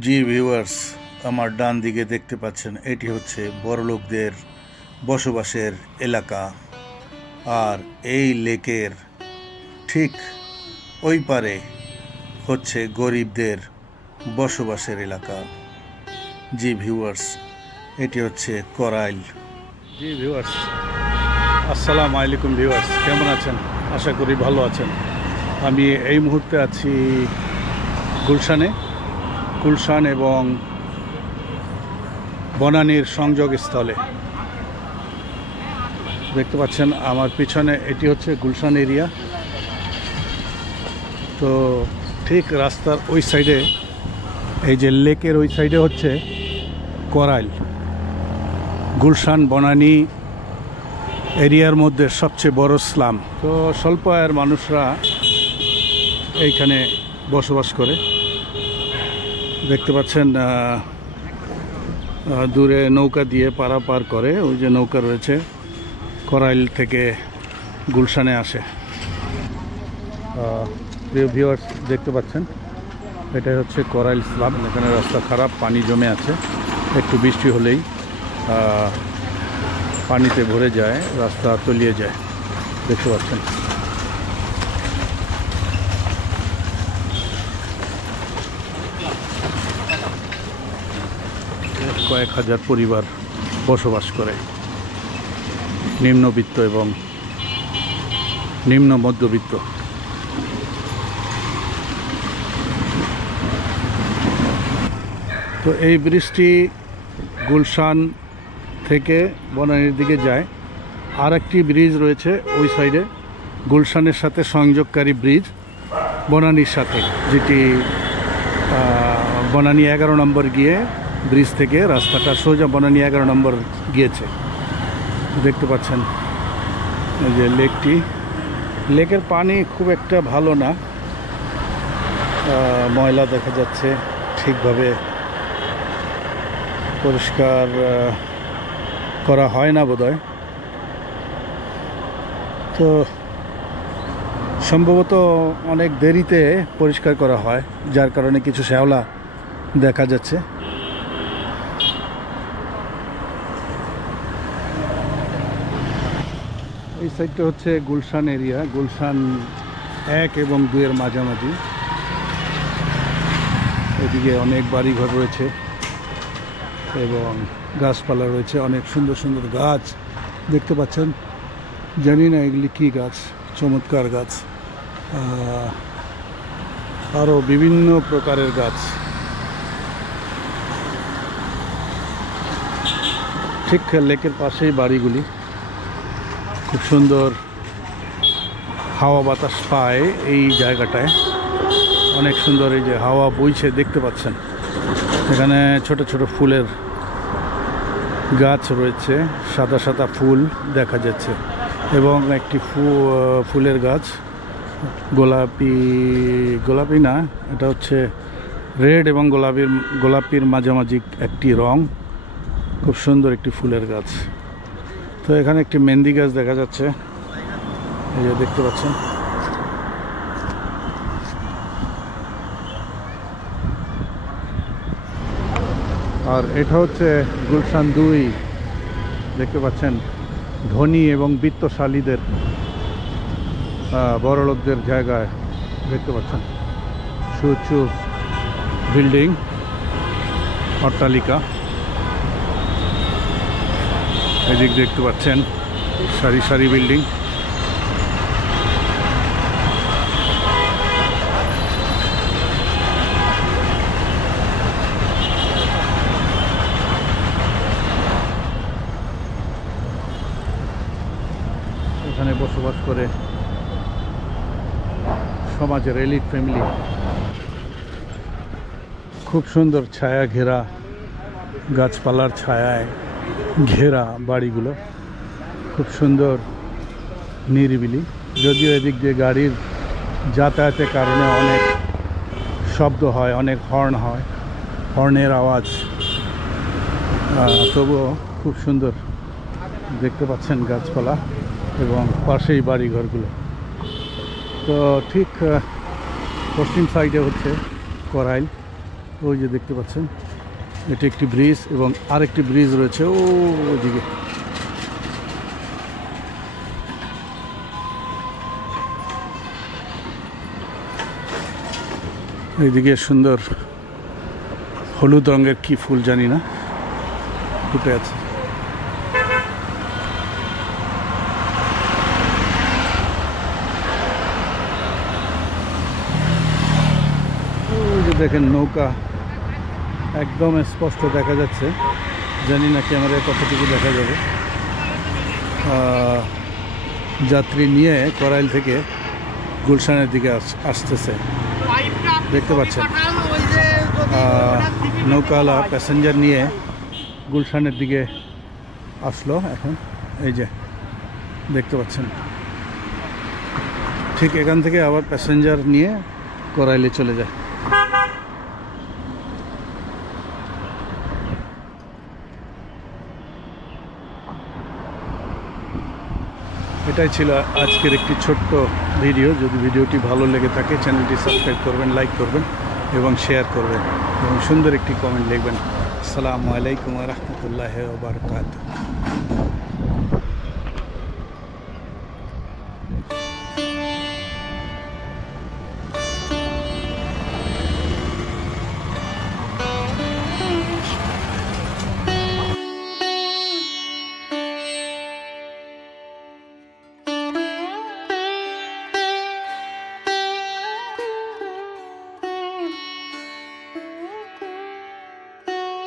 জি viewers, আমার ডান দিকে দেখতে পাচ্ছেন এটি হচ্ছে বড়লোকদের বসবাসের এলাকা। আর এই লেকের ঠিক ওই পারে হচ্ছে গরিবদের বসবাসের এলাকা। জি ভিউয়ার্স, এটি হচ্ছে করাইল। জি ভিউয়ার্স, আসসালামু আলাইকুম ভিউয়ার্স, কেমন আছেন? আশা করি ভালো আছেন। আমি এই মুহূর্তে আছি গুলশান এবং বনানীর সংযোগস্থলে। দেখতে পাচ্ছেন আমার পিছনে, এটি হচ্ছে গুলশান এরিয়া। তো ঠিক রাস্তার ওই সাইডে, এই যে লেকের ওই সাইডে হচ্ছে করাইল। গুলশান বনানী এরিয়ার মধ্যে সবচেয়ে বড় স্লাম। তো স্বল্প আয়ের মানুষরা এইখানে বসবাস করে। দেখতে পাচ্ছেন দূরে নৌকা দিয়ে পারাপার করে, ওই যে নৌকা রয়েছে, করাইল থেকে গুলশানে আসে। প্রিয় ভিউয়ার্স, দেখতে পাচ্ছেন এটাই হচ্ছে করাইল স্লাম। এখানে রাস্তা খারাপ, পানি জমে আছে, একটু বৃষ্টি হলেই পানিতে ভরে যায়, রাস্তা তলিয়ে যায়। দেখতে পাচ্ছেন কয়েক হাজার পরিবার বসবাস করে, নিম্নবিত্ত এবং নিম্ন মধ্যবিত্ত। তো এই ব্রিজটি গুলশান থেকে বনানীর দিকে যায়। আর একটি ব্রিজ রয়েছে ওই সাইডে, গুলশানের সাথে সংযোগকারী ব্রিজ বনানীর সাথে, যেটি বনানী 11 নম্বর গিয়ে ব্রিজ থেকে রাস্তাটা সোজা বনানী 11 নম্বর গিয়েছে। দেখতে পাচ্ছেন এই যে লেকের পানি খুব একটা ভালো না, ময়লা দেখা যাচ্ছে, ঠিকভাবে পরিষ্কার করা হয় না বোধহয়। তো সম্ভবত অনেক দেরিতে পরিষ্কার করা হয়, যার কারণে কিছু শ্যাওলা দেখা যাচ্ছে। এই সাইডটা হচ্ছে গুলশান এরিয়া, গুলশান 1 এবং 2 এর মাঝামাঝি। এদিকে অনেক বাড়িঘর রয়েছে এবং গাছপালা রয়েছে, অনেক সুন্দর সুন্দর গাছ দেখতে পাচ্ছেন। জানি না এগুলি কী গাছ, চমৎকার গাছ, আরও বিভিন্ন প্রকারের গাছ। ঠিক লেকের পাশেই বাড়িগুলি, খুব সুন্দর হাওয়া বাতাস পায় এই জায়গাটায়, অনেক সুন্দর। এই যে হাওয়া বইছে দেখতে পাচ্ছেন, এখানে ছোট ছোট ফুলের গাছ রয়েছে, সাদা সাদা ফুল দেখা যাচ্ছে, এবং একটি ফুলের গাছ, গোলাপি না, এটা হচ্ছে রেড এবং গোলাপির মাঝামাঝি একটি রং, খুব সুন্দর একটি ফুলের গাছ। তো এখানে একটি মেহেন্দি গাছ দেখা যাচ্ছে, এই যে দেখতে পাচ্ছেন। আর এটা হচ্ছে গুলশান 2, দেখতে পাচ্ছেন, ধনী এবং বিত্তশালীদের, বড়লোকদের জায়গায়। দেখতে পাচ্ছেন সুউচ্চু বিল্ডিং, অট্টালিকা। এদিক দেখতে পাচ্ছেন সারি সারি বিল্ডিং। এখানে বসবাস করে সমাজের এলিট ফ্যামিলি। খুব সুন্দর ছায়া ঘেরা, গাছপালার ছায়ায় ঘেরা বাড়িগুলো, খুব সুন্দর নিরিবিলি। যদিও এদিক দিয়ে গাড়ির যাতায়াতের কারণে অনেক শব্দ হয়, অনেক হর্ন হয়, হর্নের আওয়াজ, তবুও খুব সুন্দর। দেখতে পাচ্ছেন গাছপালা এবং পাশেই বাড়িঘরগুলো। তো ঠিক পশ্চিম সাইডে হচ্ছে করাইল, ওই যে দেখতে পাচ্ছেন, এটি একটি ব্রিজ এবং আরেকটি ব্রিজ রয়েছে ওইদিকে। এইদিকে সুন্দর হলুদ রঙের কি ফুল জানি না, ফুটে আছে। ওই যে দেখেন নৌকা একদম স্পষ্ট দেখা যাচ্ছে, জানি না ক্যামেরায় কতটুকু দেখা যাবে। যাত্রী নিয়ে করাইল থেকে গুলশানের দিকে আসতেছে, দেখতে পাচ্ছেন। নৌকাওয়ালা প্যাসেঞ্জার নিয়ে গুলশানের দিকে আসলো এখন, এই যে দেখতে পাচ্ছেন। ঠিক এখান থেকে আবার প্যাসেঞ্জার নিয়ে করাইলে চলে যায়। এটাই ছিল আজকের একটি ছোট্ট ভিডিও। যদি ভিডিওটি ভালো লেগে থাকে চ্যানেলটি সাবস্ক্রাইব করবেন, লাইক করবেন এবং শেয়ার করবেন এবং সুন্দর একটি কমেন্ট লিখবেন। আসসালামু আলাইকুম ওয়া রাহমাতুল্লাহি ওয়া বারাকাতুহু।